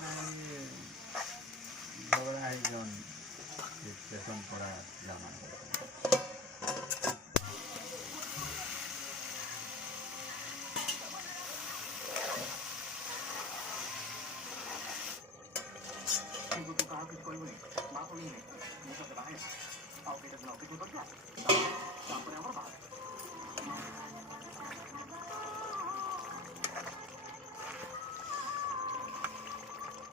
এই ঝগড়া একজন পেছন পড়া জামা কিন্তু তো কাউকে কিছু করবো না মা তো নেই মুখে বাইরে কাউকে এটা নাও কিছু করতে